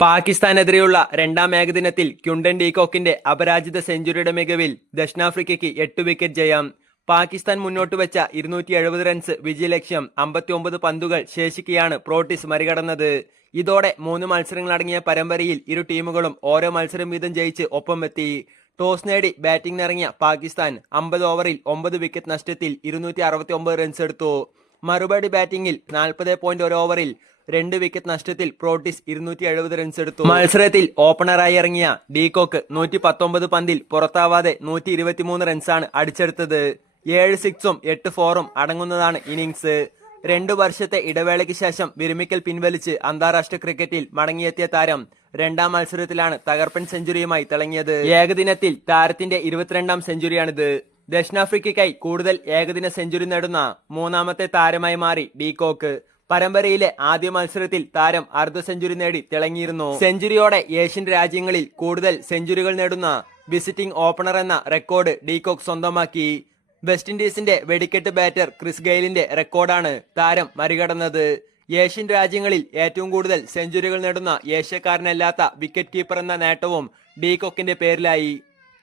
പാകിസ്ഥാനെതിരെയുള്ള രണ്ടാം ഏകദിനത്തിൽ ക്യുണ്ടൻ ഡീകോക്കിന്റെ അപരാജിത സെഞ്ചുറിയുടെ മികവിൽ ദക്ഷിണാഫ്രിക്കയ്ക്ക് എട്ട് വിക്കറ്റ് ജയം. പാകിസ്ഥാൻ മുന്നോട്ട് വെച്ച ഇരുന്നൂറ്റി എഴുപത് റൺസ് വിജയലക്ഷ്യം അമ്പത്തിയൊമ്പത് പന്തുകൾ ശേഷിക്കെയാണ് പ്രോട്ടീസ് മറികടന്നത്. ഇതോടെ മൂന്ന് മത്സരങ്ങളടങ്ങിയ പരമ്പരയിൽ ഇരു ടീമുകളും ഓരോ മത്സരം വീതം ജയിച്ച് ഒപ്പമെത്തി ടോസ് നേടി ബാറ്റിംഗിനിറങ്ങിയ പാകിസ്ഥാൻ അമ്പത് ഓവറിൽ ഒമ്പത് വിക്കറ്റ് നഷ്ടത്തിൽ ഇരുന്നൂറ്റി റൺസ് എടുത്തു. മറുപടി ബാറ്റിംഗിൽ നാൽപ്പത് പോയിന്റ് ഒരു ഓവറിൽ രണ്ട് വിക്കറ്റ് നഷ്ടത്തിൽ പ്രോട്ടീസ് ഇരുന്നൂറ്റി എഴുപത് റൺസ് എടുത്തു. മത്സരത്തിൽ ഓപ്പണറായി ഇറങ്ങിയ ഡീകോക്ക് നൂറ്റി പത്തൊമ്പത് പന്തിൽ പുറത്താവാതെ നൂറ്റി ഇരുപത്തിമൂന്ന് റൺസാണ് അടിച്ചെടുത്തത്. ഏഴ് സിക്സും എട്ട് ഫോറും അടങ്ങുന്നതാണ് ഇന്നിങ്സ് രണ്ടു വർഷത്തെ ഇടവേളയ്ക്ക് ശേഷം വിരമിക്കൽ പിൻവലിച്ച് അന്താരാഷ്ട്ര ക്രിക്കറ്റിൽ മടങ്ങിയെത്തിയ താരം രണ്ടാം മത്സരത്തിലാണ് തകർപ്പൻ സെഞ്ചുറിയുമായി തിളങ്ങിയത്. ഏകദിനത്തിൽ താരത്തിന്റെ ഇരുപത്തിരണ്ടാം സെഞ്ചുറിയാണിത് ദക്ഷിണാഫ്രിക്കയ്ക്കായി കൂടുതൽ ഏകദിന സെഞ്ചുറി നേടുന്ന മൂന്നാമത്തെ താരമായി മാറി ഡീകോക്ക് പരമ്പരയിലെ ആദ്യ മത്സരത്തിൽ താരം അർദ്ധ സെഞ്ചുറി നേടി തിളങ്ങിയിരുന്നു. സെഞ്ചുറിയോടെ ഏഷ്യൻ രാജ്യങ്ങളിൽ കൂടുതൽ സെഞ്ചുറികൾ നേടുന്ന വിസിറ്റിംഗ് ഓപ്പണർ എന്ന റെക്കോർഡ് ഡീകോക്ക് സ്വന്തമാക്കി. വെസ്റ്റ് ഇൻഡീസിന്റെ വെടിക്കെട്ട് ബാറ്റർ ക്രിസ് ഗെയിലിന്റെ റെക്കോർഡാണ് താരം മറികടന്നത്. ഏഷ്യൻ രാജ്യങ്ങളിൽ ഏറ്റവും കൂടുതൽ സെഞ്ചുറികൾ നേടുന്ന ഏഷ്യക്കാരനല്ലാത്ത വിക്കറ്റ് കീപ്പർ എന്ന നേട്ടവും ഡീകോക്കിന്റെ പേരിലായി.